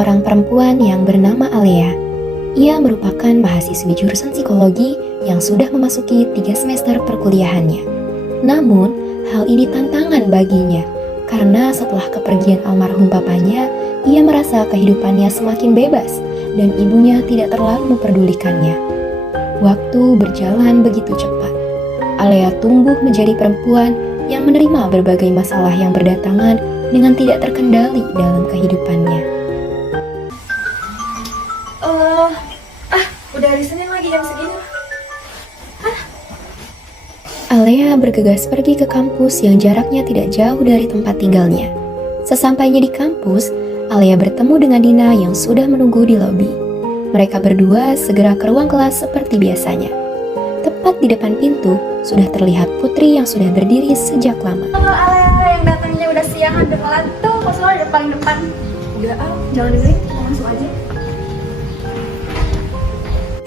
seorang perempuan yang bernama Alea. Ia merupakan mahasiswi jurusan psikologi yang sudah memasuki 3 semester perkuliahannya. Namun, hal ini tantangan baginya, karena setelah kepergian almarhum papanya, ia merasa kehidupannya semakin bebas dan ibunya tidak terlalu memperdulikannya. Waktu berjalan begitu cepat. Alea tumbuh menjadi perempuan yang menerima berbagai masalah yang berdatangan dengan tidak terkendali dalam kehidupannya. Udah hari Senin lagi jam segini. Alea bergegas pergi ke kampus yang jaraknya tidak jauh dari tempat tinggalnya. Sesampainya di kampus, Alea bertemu dengan Dina yang sudah menunggu di lobi. Mereka berdua segera ke ruang kelas seperti biasanya. Tepat di depan pintu, sudah terlihat Putri yang sudah berdiri sejak lama. Halo Alea, yang datangnya udah siang hampir telat tuh, kok selalu di paling depan. Udah jangan dengerin, kita masuk aja.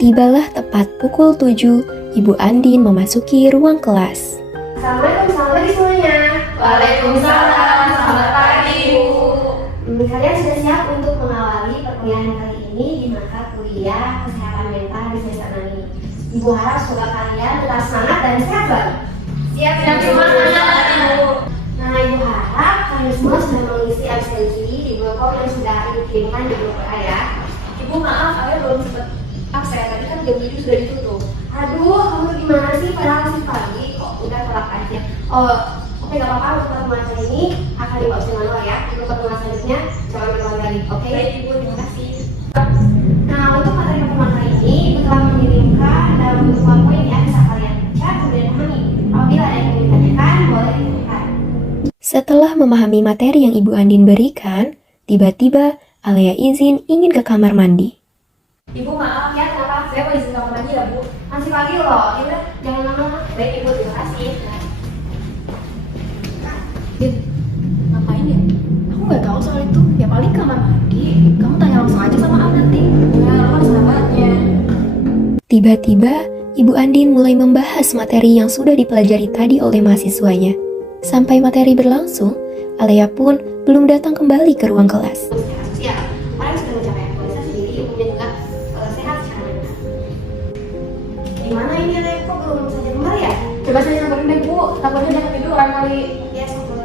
Tibalah tepat pukul 7, Ibu Andin memasuki ruang kelas. Assalamualaikum, selamat pagi semuanya. Waalaikumsalam, selamat pagi Bu. Kalian sudah siap untuk mengawali perkuliahan kali ini di mata kuliah kesehatan mental di semester 6 ini. Ibu harap semoga kalian tetap semangat dan sehat selalu. Siap semangat Ibu. Nah, Ibu harap kalian semua sudah mengisi absensi di blog yang sudah Ibu kirimkan di blog WA ya. Ibu maaf, Alea belum sempet absen, tadi kan jam 7 sudah ditutup. Aduh, kamu gimana sih? Padahal masih pagi kok, udah telat aja. Oke, gak apa-apa, untuk pertemuan kali ini akan dibawa ke manual ya. Untuk pertemuan selanjutnya, jangan berulang lagi, oke? Baik Ibu, terima kasih. Nah, untuk materi pertemuan kali ini, Ibu telah mengirimkan dalam bentuk PowerPoint ya, bisa kalian baca kemudian pahami. Apabila ada yang ingin ditanyakan, boleh ditanyakan. Setelah memahami materi yang Ibu Andin berikan, tiba-tiba Alea izin ingin ke kamar mandi. Ibu maaf ya, kenapa? Saya mau izin kamar mandi ya Bu. Masih pagi loh, ya udah, jangan lama-lama. Baik Ibu, terima kasih. Din, ngapain ya? Aku nggak tahu soal itu. Ya paling kamar mandi. Kamu tanya langsung aja sama Al nanti. Ya, lo kan sahabatnya. Tiba-tiba, Ibu Andin mulai membahas materi yang sudah dipelajari tadi oleh mahasiswanya. Sampai materi berlangsung, Alea pun belum datang kembali ke ruang kelas. Ya, kalian sudah mencapai aktualisasi diri, kemudian juga sehat secara mental. Gimana ini, Alek? Kok belum saja kembali ya? Coba saya nyamperin deh Bu, takutnya dia ketiduran kali. Ya, syukur.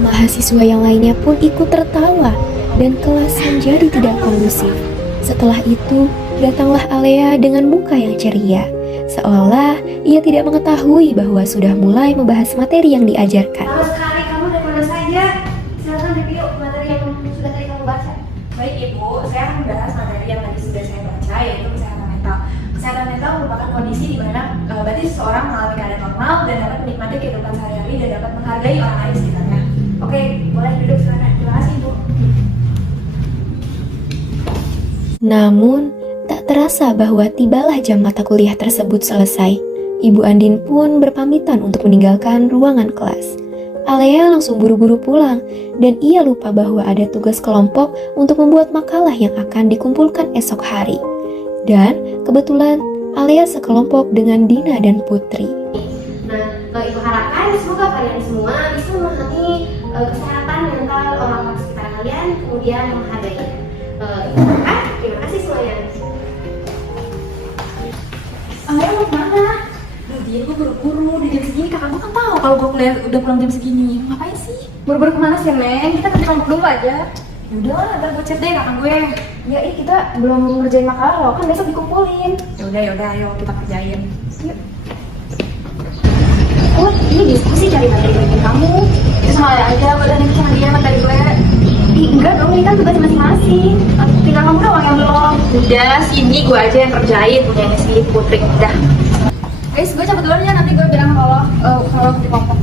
Mahasiswa yang lainnya pun ikut tertawa dan kelas menjadi tidak kondusif. Setelah itu, datanglah Alea dengan muka yang ceria, seolah ia tidak mengetahui bahwa sudah mulai membahas materi yang diajarkan. Halo sekali, kamu dari mana saja? Silakan review materi yang sudah tadi kamu baca. Baik Ibu, saya akan membahas materi yang tadi sudah saya baca, yaitu kesehatan mental. Kesehatan mental merupakan kondisi di mana berarti seseorang mengalami keadaan normal dan dapat menikmati kehidupan sehari-hari dan dapat menghargai orang lain di sekitarnya. Oke, boleh duduk silakan. Terima kasih, Bu. Namun, tak terasa bahwa tibalah jam mata kuliah tersebut selesai. Ibu Andin pun berpamitan untuk meninggalkan ruangan kelas. Alea langsung buru-buru pulang, dan ia lupa bahwa ada tugas kelompok untuk membuat makalah yang akan dikumpulkan esok hari. Dan kebetulan Alea sekelompok dengan Dina dan Putri. Nah, Ibu harapkan semoga kalian semua bisa memahami kesehatan mental orang-orang sekitar kalian, kemudian menghargai. Ibu harapkan, terima kasih semuanya. Alea mau kemana? Duh, dia gue buru-buru di jam segini. Kakak gue kan tahu kalau gue kuliah udah pulang jam segini. Ngapain sih? Buru-buru kemana sih, Neng? Kita kerja kelompok dulu aja. Yaudah lah, ntar gue chat deh kakak gue. Ya, kita belum ngerjain makalah loh, kan besok dikumpulin. Yaudah, ayo kita kerjain. Yuk. Oh, ini diskusi cari materi bagi kamu. Itu sama Alea aja, gue udah sama dia materi gue. Ih, enggak dong, ini kan tugas masing-masing. Tinggal kamu doang yang belum. Udah, sini gue aja yang kerjain. Punya ini si Putri, udah. Guys, gue cabut dulu ya, nanti gue bilang kalau di kelompok.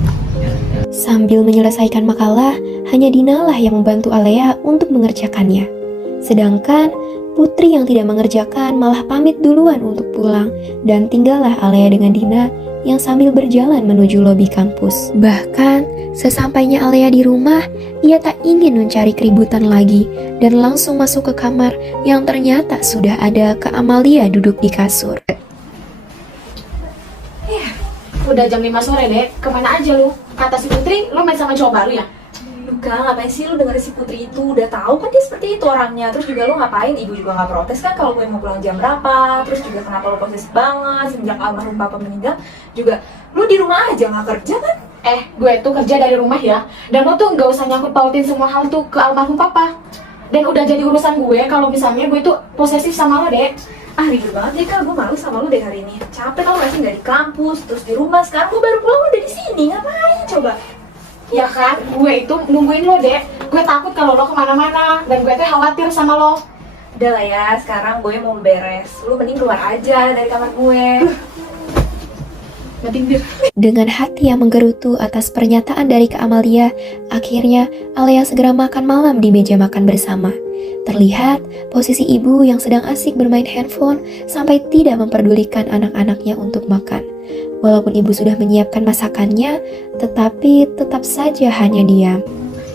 Sambil menyelesaikan makalah, hanya Dina lah yang membantu Alea untuk mengerjakannya. Sedangkan Putri yang tidak mengerjakan malah pamit duluan untuk pulang, dan tinggallah Alea dengan Dina yang sambil berjalan menuju lobi kampus. Bahkan, sesampainya Alea di rumah, ia tak ingin mencari keributan lagi dan langsung masuk ke kamar yang ternyata sudah ada Kak Amalia duduk di kasur. Udah jam 5 sore, Dek. Kemana aja lu? Kata si Putri, lu main sama cowok baru ya? Duh Kak, ngapain sih lu dengerin si Putri itu? Udah tahu kan dia seperti itu orangnya. Terus juga lu ngapain? Ibu juga nggak protes kan kalau gue mau pulang jam berapa. Terus juga kenapa lu posesif banget semenjak almarhum papa meninggal. Juga lu di rumah aja nggak kerja kan? Gue tuh kerja dari rumah ya. Dan lo tuh nggak usah nyangkut pautin semua hal tuh ke almarhum papa. Dan udah jadi urusan gue kalau misalnya gue tuh posesif sama lo, Dek. Ah ribet banget deh Kak, gue malu sama lu deh hari ini. Capek tau gak sih, nggak di kampus, terus di rumah. Sekarang gue baru pulang udah di sini, ngapain coba? Ya kan, gue itu nungguin lo, Dek. Gue takut kalau lo kemana-mana. Dan gue tuh khawatir sama lo. Udah lah ya, sekarang gue mau beres. Lu mending keluar aja dari kamar gue. Dengan hati yang menggerutu atas pernyataan dari Kak Amalia, akhirnya Alia segera makan malam di meja makan bersama. Terlihat posisi ibu yang sedang asik bermain handphone sampai tidak memperdulikan anak-anaknya untuk makan. Walaupun ibu sudah menyiapkan masakannya, tetapi tetap saja hanya diam.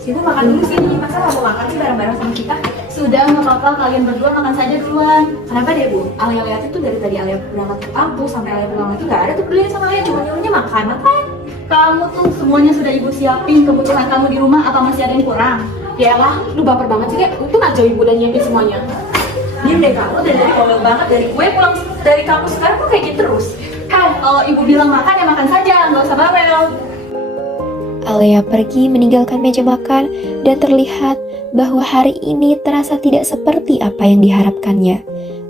Ibu makan dulu sini, masa nggak mau makan sih bareng-bareng sama kita? Sudah, nggak apa-apa. Kalian berdua makan saja duluan. Kenapa deh Bu? Alia lihat itu dari tadi Alia berangkat ke kampus sampai Alia pulang itu nggak ada tuh peduli sama Alia, cuma nyuruhnya makan. Ngapain? Kamu tuh semuanya sudah ibu siapin. Kebutuhan kamu di rumah apa masih ada yang kurang? Yalah, lu baper banget sih, Dek. Itu aja ibu udah nyiapin semuanya. Diam deh kamu, dari bawel banget. Dari gue pulang dari kampus sekarang kok kayak gitu terus? Kalau ibu bilang makan ya makan saja, nggak usah bawel. Alia pergi meninggalkan meja makan dan terlihat bahwa hari ini terasa tidak seperti apa yang diharapkannya.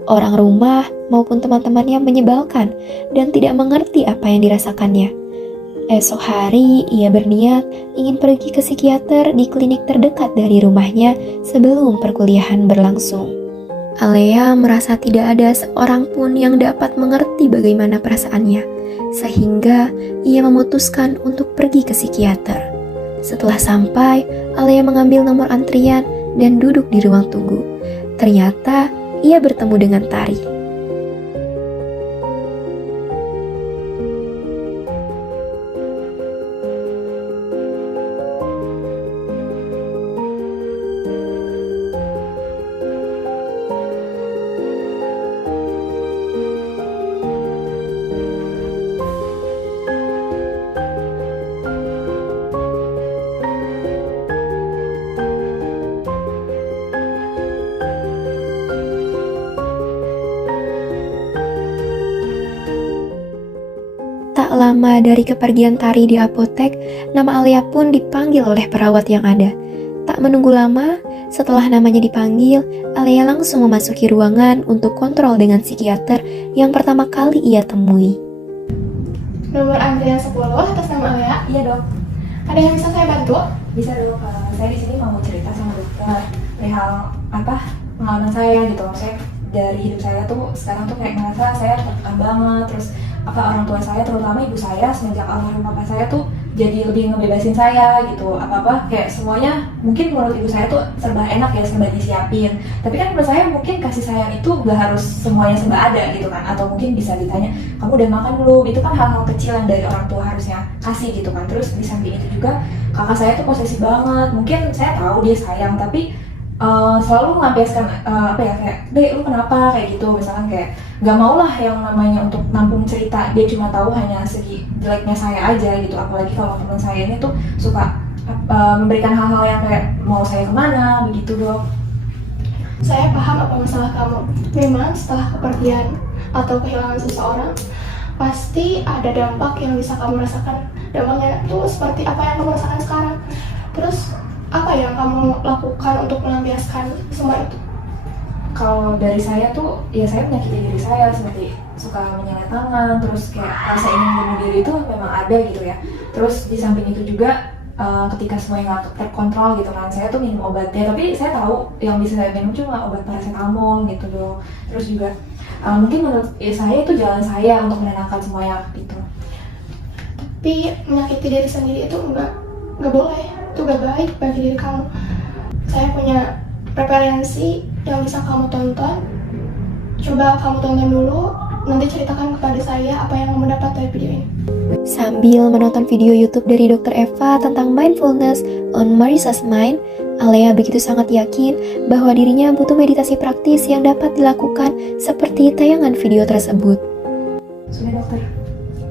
Orang rumah maupun teman-temannya menyebalkan dan tidak mengerti apa yang dirasakannya. Esok hari ia berniat ingin pergi ke psikiater di klinik terdekat dari rumahnya sebelum perkuliahan berlangsung. Alia merasa tidak ada seorang pun yang dapat mengerti bagaimana perasaannya, sehingga ia memutuskan untuk pergi ke psikiater. Setelah sampai, Alia mengambil nomor antrian dan duduk di ruang tunggu. Ternyata ia bertemu dengan Tari. Tak lama dari kepergian Tari di apotek, nama Alia pun dipanggil oleh perawat yang ada. Tak menunggu lama, setelah namanya dipanggil, Alia langsung memasuki ruangan untuk kontrol dengan psikiater yang pertama kali ia temui. Nomor antrian 10 atas nama Alia. Iya dok. Ada yang bisa saya bantu? Bisa dok. Saya di sini mau cerita sama dokter perihal pengalaman saya gitu. Saya dari hidup saya tuh sekarang tuh kayak ngerasa saya tertekan banget. Terus orang tua saya, terutama ibu saya, semenjak almarhum papa saya tuh jadi lebih ngebebasin saya gitu. Apa-apa kayak semuanya mungkin menurut ibu saya tuh serba enak ya, serba disiapin. Tapi kan menurut saya mungkin kasih sayang itu gak harus semuanya serba ada gitu kan. Atau mungkin bisa ditanya, kamu udah makan belum? Itu kan hal-hal kecil yang dari orang tua harusnya kasih gitu kan. Terus di samping itu juga kakak saya tuh posesif banget. Mungkin saya tahu dia sayang, tapi selalu melampiaskan kayak, Dek lu kenapa kayak gitu, misalkan kayak nggak mau lah yang namanya untuk nampung cerita, dia cuma tahu hanya segi jeleknya saya aja gitu. Apalagi kalau teman saya ini tuh suka memberikan hal-hal yang kayak mau saya kemana begitu dok. Saya paham apa masalah kamu. Memang setelah kepergian atau kehilangan seseorang, pasti ada dampak yang bisa kamu rasakan. Dampaknya itu seperti apa yang kamu rasakan sekarang. Terus apa yang kamu lakukan untuk melampiaskan semua itu? Kalau dari saya tuh, ya saya menyakiti diri saya, seperti suka menyelet tangan, terus kayak rasa ingin bunuh diri itu memang ada gitu ya. Terus di samping itu juga ketika semuanya nggak terkontrol gitu kan, saya tuh minum obatnya, tapi saya tahu yang bisa saya minum cuma obat paracetamol gitu dong. Terus juga mungkin menurut saya itu jalan saya untuk menenangkan semuanya gitu. Tapi menyakiti diri sendiri itu nggak boleh, itu nggak baik bagi diri kamu. Saya punya referensi yang bisa kamu tonton. Coba kamu tonton dulu, nanti ceritakan kepada saya apa yang kamu dapat dari video ini. Sambil menonton video YouTube dari Dr. Eva tentang mindfulness on Marisa's Mind, Alia begitu sangat yakin bahwa dirinya butuh meditasi praktis yang dapat dilakukan seperti tayangan video tersebut. Sudah dokter.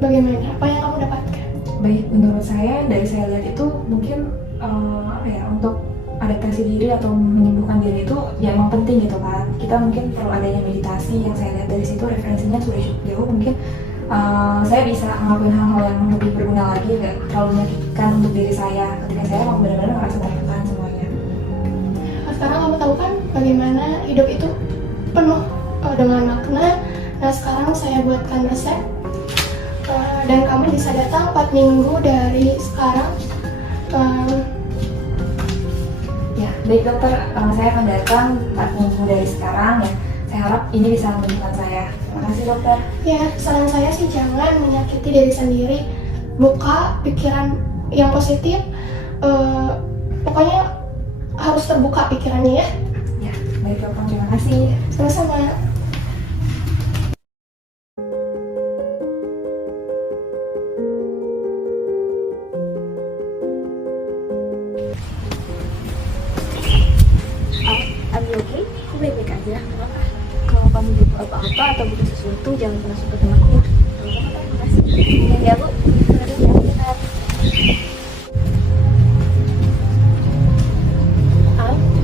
Bagaimana? Apa yang kamu dapatkan? Baik, menurut saya, dari saya lihat itu mungkin apa ya, untuk adaptasi diri atau menyembuhkan diri itu ya emang penting gitu kan. Kita mungkin perlu adanya meditasi, yang saya lihat dari situ referensinya sudah cukup jauh. Mungkin saya bisa ngelakuin hal-hal yang lebih berguna lagi, gak terlalu menyakitkan untuk diri saya ketika saya emang benar-benar merasa tertekan semuanya. Sekarang kamu tahu kan bagaimana hidup itu penuh dengan makna. Nah sekarang saya buatkan resep dan kamu bisa datang 4 minggu dari sekarang. Ya, baik dokter, saya akan datang 4 minggu dari sekarang ya. Saya harap ini bisa menyembuhkan saya. Terima kasih dokter. Ya, saran saya sih jangan menyakiti diri sendiri. Buka pikiran yang positif. Pokoknya harus terbuka pikirannya ya. Ya, baik dokter, terima kasih. Sama-sama. Abi oke? Aku baik-baik aja. Kenapa? Kalau kamu butuh apa-apa atau butuh sesuatu, jangan pernah suka sama aku. Terima kasih. Ya Bu.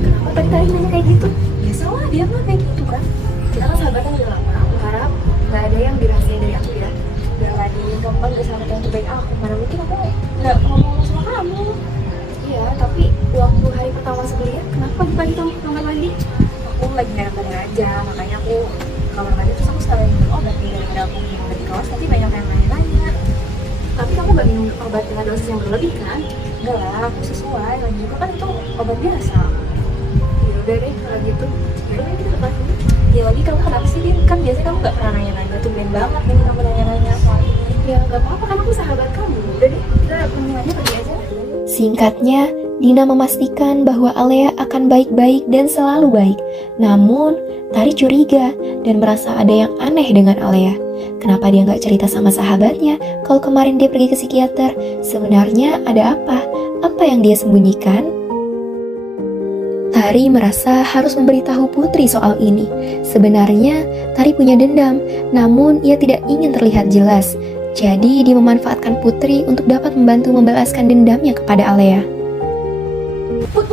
Kenapa tadi nanya kayak gitu? Biasa lah, dia mah kayak gitu kan. Kita kan sahabatan udah lama. Aku harap gak ada yang dirahasiain dari aku ya. Biar gak gampang gak sahabat yang terbaik aku. Mana mungkin aku gak ngomong sama kamu. Iya, tapi waktu hari pertama sebelumnya, kenapa bukan di kamar mandi? Aku lagi gak enak aja, makanya aku kamar mandi terus aku sekalian minum obat nih. Daripada aku minum obat di kelas, tapi banyak yang nanya-nanya. Tapi kamu gak minum obat dengan dosis yang berlebih kan? Enggak lah, aku sesuai. Lagi juga kan itu obat biasa. Ya udah deh kalau gitu. Ya udah kita lepas dulu. Ya lagi kamu kenapa sih Din? Kan biasanya kamu gak pernah nanya-nanya. Tumben banget ini kamu nanya-nanya soal ini. Ya gak apa-apa kan aku sahabat kamu. Udah deh, kita mendingannya pergi aja. Singkatnya, Dina memastikan bahwa Alea akan baik-baik dan selalu baik. Namun, Tari curiga dan merasa ada yang aneh dengan Alea. Kenapa dia nggak cerita sama sahabatnya kalau kemarin dia pergi ke psikiater? Sebenarnya ada apa? Apa yang dia sembunyikan? Tari merasa harus memberitahu Putri soal ini. Sebenarnya, Tari punya dendam, namun ia tidak ingin terlihat jelas. Jadi, dia memanfaatkan Putri untuk dapat membantu membalaskan dendamnya kepada Alea. Put.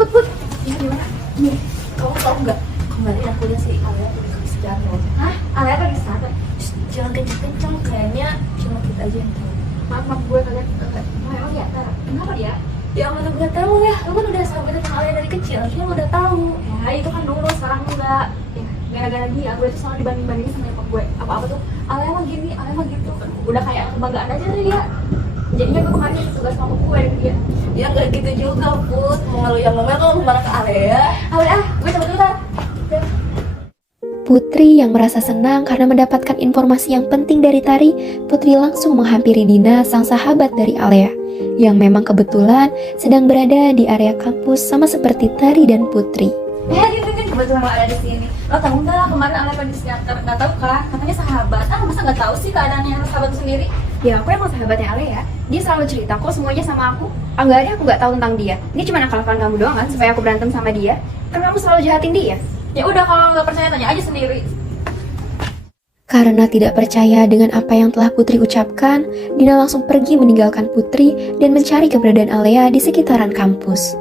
Ya gimana? Nih, kamu tau nggak? Kemarin aku lihat si Alea pergi ke psikiater. Hah? Alea pergi ke sana? Jangan kenceng-kenceng, kayaknya cuma kita aja yang tahu. Maaf, gue kagak. Emang ya, Tara? Kenapa dia? Ya mana gue tahu ya, lu kan udah sahabatan sama Alea dari kecil, harusnya lu udah tahu. Ya itu kan dulu, sekarang enggak. Ya, gara-gara dia, gue tuh selalu dibanding-bandingin sama nyokap gue. Apa-apa tuh, Alea mah gini, Alea mah gitu. Udah kayak kebanggaan aja tuh dia. Jadinya gue kemarin tugas sama gue dari dia. Ya nggak gitu juga, Put. Mau ngeluh yang ngomel kalau kemana ke Alea. Alea, gue cabut dulu, Tar. Putri yang merasa senang karena mendapatkan informasi yang penting dari Tari, Putri langsung menghampiri Dina, sang sahabat dari Alea, yang memang kebetulan sedang berada di area kampus sama seperti Tari dan Putri. Gitu, kebetulan lo ada di sini. Lo tahu nggak kemarin Alea pergi psikiater? Nggak tahu kan? Katanya sahabat. Masa nggak tahu sih keadaannya sahabat sendiri? Ya aku emang sahabatnya Alea. Dia selalu cerita kok semuanya sama aku. Anggarannya aku nggak tahu tentang dia. Ini cuma akal-akalan kamu doang kan supaya aku berantem sama dia. Kan kamu selalu jahatin dia. Ya udah, kalau nggak percaya tanya aja sendiri. Karena tidak percaya dengan apa yang telah Putri ucapkan, Dina langsung pergi meninggalkan Putri dan mencari keberadaan Alea di sekitaran kampus.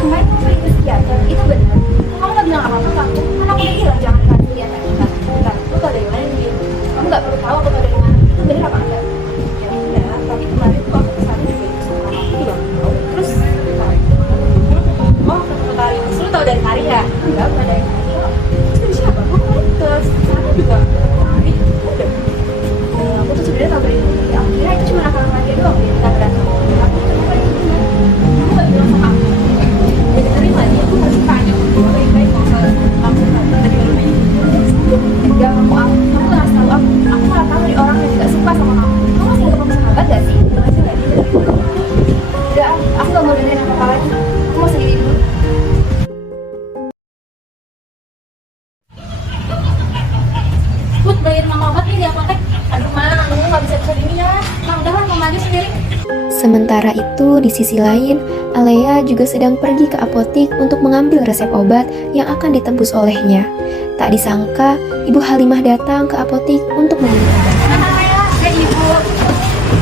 Kemarin kamu pergi ke psikiater, itu benar. Kamu nggak bilang apa-apa ke aku. Kan aku udah bilang jangan ke psikiater. Bentar, lu tau dari mana dia? Kamu nggak perlu tahu aku tau dari mana. Itu benar apa enggak? Ya udah, tapi kemarin tuh aku kesana juga sama aku juga nggak tahu. Terus oh ketemu Tari. Terus lu tau dari Tari ya? Enggak, bukan dari Tari. Terus dari siapa? Gue kemarin ke sana juga ketemu Tari. Udah. Aku tuh sebenarnya tau dari Tari. Aku kira itu cuma akal-akalan dia doang ya. Nggak berantem. Aku kenapa itu benar? Kamu nggak bilang sama aku. Jadi terima sih, aku harus tanya. Gue baik-baik mau ke kampus tadi dulu. Enggak, kamu nggak tahu aku. Aku malah tahu dari orang yang nggak suka sama kamu. Kamu masih nggak kamu sahabat gak sih? Masih nggak gitu. Udah, aku nggak mau dengerin apa-apa lagi. Aku mau sendiri dulu. Put, bayarin mama obat nih di apotek. Aduh, Mang, lu nggak bisa gini ya. Mang, udah lah, mama aja sendiri. Sementara itu, di sisi lain, Alea juga sedang pergi ke apotik untuk mengambil resep obat yang akan ditembus olehnya. Tak disangka, Ibu Halimah datang ke apotik untuk membeli obat. Alea, Ibu.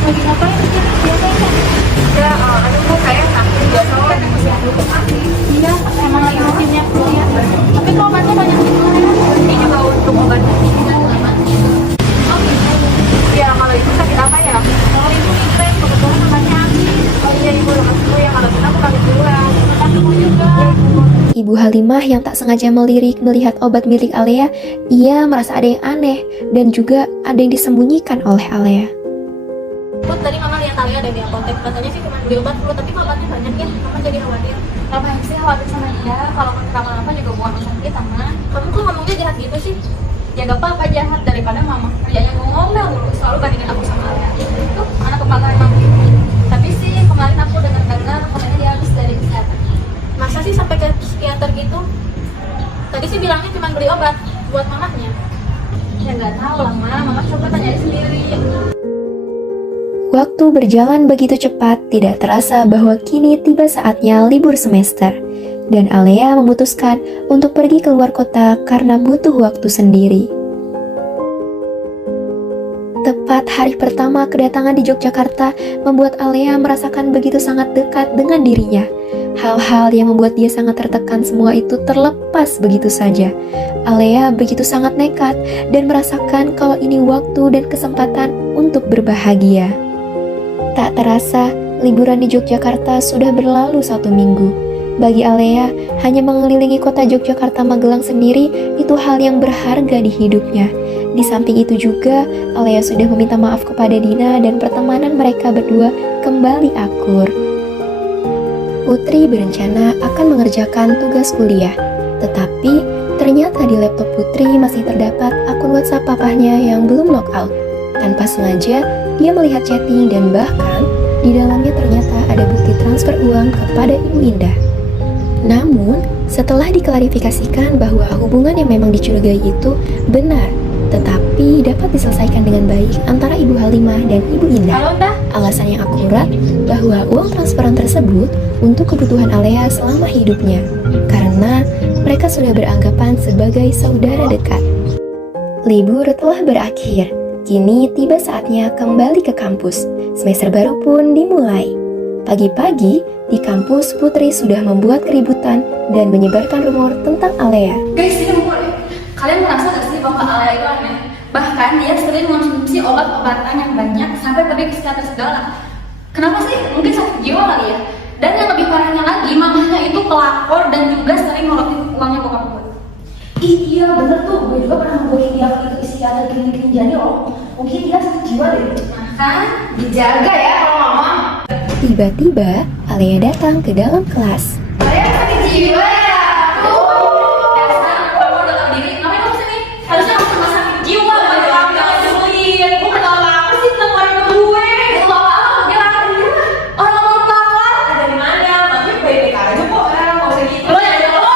Lagi ngapain? Biasanya Ibu Halimah yang tak sengaja melirik melihat obat milik Alea, ia merasa ada yang aneh dan juga ada yang disembunyikan oleh Alea. Put, tadi mama lihat Alea ada di apotek, katanya sih cuma beli obat flu, tapi kok obatnya banyak ya, mama jadi khawatir. Ngapain sih khawatir sama dia? Kalau kenapa-napa juga bukan urusan kita, Ma. Kamu kok ngomongnya jahat gitu sih? Ya gak apa-apa jahat daripada mama kerjanya ngomel mulu, selalu bandingin aku sama Alea. Tuh, anak kebanggaan mama. Tapi sih kemarin aku dengar-dengar katanya dia habis dari kesehatan. Masa sih sampai ke psikiater gitu? Tadi sih bilangnya cuma beli obat buat mamahnya. Ya nggak tahu lah, Ma. Mama coba tanya sendiri. Waktu berjalan begitu cepat, tidak terasa bahwa kini tiba saatnya libur semester. Dan Alea memutuskan untuk pergi keluar kota karena butuh waktu sendiri. Tepat hari pertama kedatangan di Yogyakarta membuat Alea merasakan begitu sangat dekat dengan dirinya. Hal-hal yang membuat dia sangat tertekan semua itu terlepas begitu saja. Alea begitu sangat nekat dan merasakan kalau ini waktu dan kesempatan untuk berbahagia. Tak terasa, liburan di Yogyakarta sudah berlalu 1 minggu. Bagi Alea, hanya mengelilingi kota Yogyakarta Magelang sendiri itu hal yang berharga di hidupnya. Di samping itu juga, Alea sudah meminta maaf kepada Dina dan pertemanan mereka berdua kembali akur. Putri berencana akan mengerjakan tugas kuliah, tetapi ternyata di laptop Putri masih terdapat akun WhatsApp papahnya yang belum logout. Tanpa sengaja, dia melihat chatting dan bahkan di dalamnya ternyata ada bukti transfer uang kepada Ibu Indah. Namun, setelah diklarifikasikan bahwa hubungan yang memang dicurigai itu benar, tetapi dapat diselesaikan dengan baik antara Ibu Halimah dan Ibu Indah. Halo, Dah. Alasan yang akurat bahwa uang transferan tersebut untuk kebutuhan Alea selama hidupnya, karena mereka sudah beranggapan sebagai saudara dekat. Libur telah berakhir, kini tiba saatnya kembali ke kampus. Semester baru pun dimulai. Pagi-pagi, di kampus Putri sudah membuat keributan dan menyebarkan rumor tentang Alea. Guys, ini mulai. Kalian merasa gak sih bahwa Alea itu aneh? Bahkan dia sering mengonsumsi obat-obatan yang banyak sampai pergi ke psikiater segala. Kenapa sih? Mungkin sakit jiwa kali ya. Dan yang lebih parahnya lagi, mamahnya itu pelakor dan juga sering ngorotin uangnya bokap gue. Ih, iya bener tuh, gue juga pernah ngomongin dia pergi ke psikiater gini-gini jadi loh. Mungkin dia sakit jiwa deh. Nah kan, dijaga ya kalau mama. Tiba-tiba, Alea datang ke dalam kelas. Alea sakit jiwa ya? Dasar, kamu udah tau diri. Ngapain kamu sini? Harusnya kamu cuma sakit jiwa. Jangan nyebelin. Gue gak tau apa sih tentang orang gue. Gue tau apa, dia akan orang pelakor. Dari mana? Mami baik-baik aja kok. Gak usah gitu. Lo yang jawab.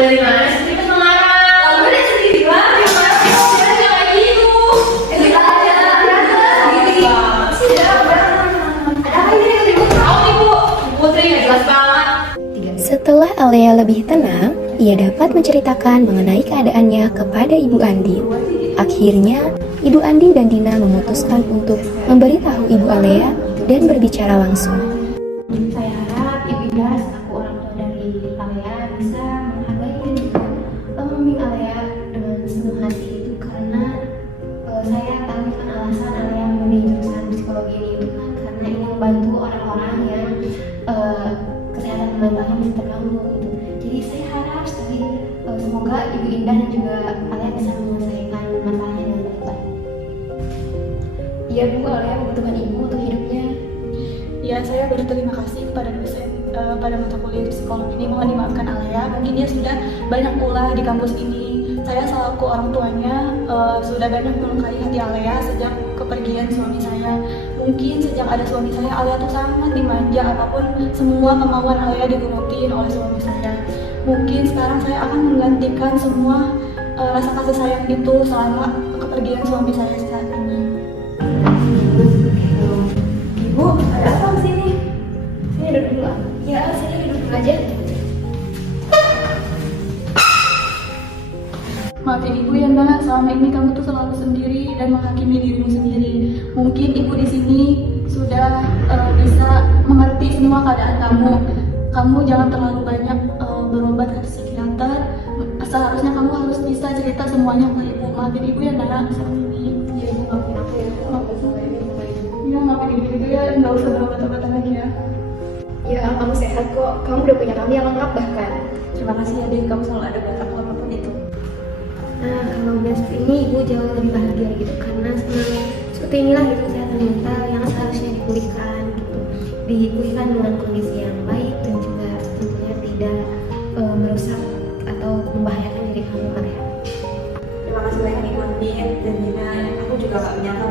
Dari mana sih kita Semarang? Lalu dia sendiri lah, dia mana sih dia kayak gitu? Kita aja, sendiri. Ada apa ini? Tahu nih Bu, Putri nggak jelas banget. Setelah Alea lebih tenang, ia dapat menceritakan mengenai keadaannya kepada Ibu Andin. Akhirnya, Ibu Andin dan Dina memutuskan untuk memberitahu Ibu Alea dan berbicara langsung. Saya harap Ibu Indah selaku orang tua dari Alea bisa menghargai dan juga membimbing Alea dengan sepenuh hati itu karena saya tahu kan alasan Alea memilih jurusan psikologi ini itu kan karena ingin membantu orang-orang yang kesehatan mentalnya masih terganggu gitu. Jadi saya harap sekali semoga Ibu Indah dan juga Alea bisa menyelesaikan masalahnya dengan baik-baik. Iya Bu, Alea membutuhkan Ibu untuk hidupnya. Ya, saya berterima kasih kepada dosen pada mata kuliah psikologi ini. Mohon dimaafkan Alea, mungkin dia sudah banyak pula di kampus ini. Saya selaku orang tuanya sudah banyak melukai hati Alea sejak kepergian suami saya. Mungkin sejak ada suami saya, Alea tuh sangat dimanja, apapun semua kemauan Alea diturutin oleh suami saya. Mungkin sekarang saya akan menggantikan semua rasa kasih sayang itu selama kepergian suami saya saat ini. Ibu, ada apa di sini? Sini duduk dulu. Ya, sini duduk dulu aja. Maafin ibu ya Mbak, selama ini kamu tuh selalu sendiri dan menghakimi dirimu sendiri. Mungkin ibu di sini sudah bisa mengerti semua keadaan kamu. Kamu jangan terlalu banyak berobat ke psikiater. Seharusnya kamu harus bisa cerita semuanya ke ibu. Maafin ibu ya Mbak, selama ini. sehat kok. Kamu udah punya kami yang lengkap bahkan. Terima kasih ya Dek, kamu selalu ada buat aku apapun itu. Nah, kalau udah seperti ini ibu jauh lebih bahagia gitu, karena senang seperti inilah gitu kesehatan mental yang seharusnya dipulihkan gitu, dipulihkan dengan kondisi yang baik dan juga tentunya tidak merusak atau membahayakan diri kamu kan ya. Terima kasih banyak Ibu Andin dan Dina. Aku juga gak menyangka